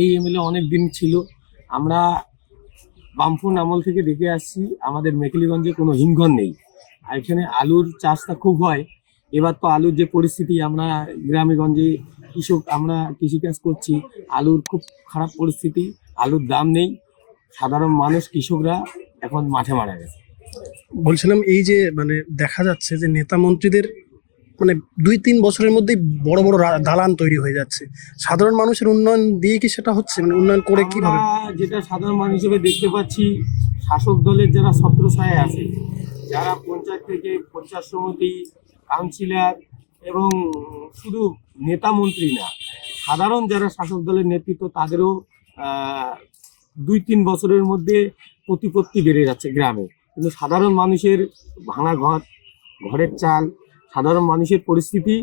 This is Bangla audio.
এই এমএলএ অনেক দিন ছিল। আমরা বামফ্রন্ট আমল থেকে দেখে আসছি আমাদের মেখলিগঞ্জে কোনো হিমঘর নেই, আর এখানে আলুর চাষটা খুব হয়। এবার তো আলুর যে পরিস্থিতি, আমরা গ্রামে গঞ্জে কৃষক, আমরা কৃষিকাজ করছি, আলুর খুব খারাপ পরিস্থিতি, আলুর দাম নেই, সাধারণ মানুষ কৃষকরা এখন মাঠে মারা গেছে। বলছিলাম এই যে মানে দেখা যাচ্ছে যে নেতা মন্ত্রীদের মানে 2-3 বছরের মধ্যেই বড় বড় দালান তৈরি হয়ে যাচ্ছে। সাধারণ মানুষের উন্নয়ন দিয়ে কি সেটা হচ্ছে, মানে উন্নয়ন করে আমরা কিভাবে? যেটা সাধারণ মানুষ হিসেবে দেখতে পাচ্ছি, শাসক দলের যারা ছত্রছায়ায় আছে, যারা পঞ্চায়েত থেকে পঞ্চায়েত সমিতি, কাউন্সিলর এবং শুধু নেতা মন্ত্রী না, সাধারণ যারা শাসক দলের নেতৃত্ব, তাদেরও 2-3 বছরের মধ্যে প্রতিপত্তি বেড়ে যাচ্ছে গ্রামে, কিন্তু সাধারণ মানুষের ভাঙা ঘর, ঘরের চাল, সাধারণ মানুষের পরিস্থিতি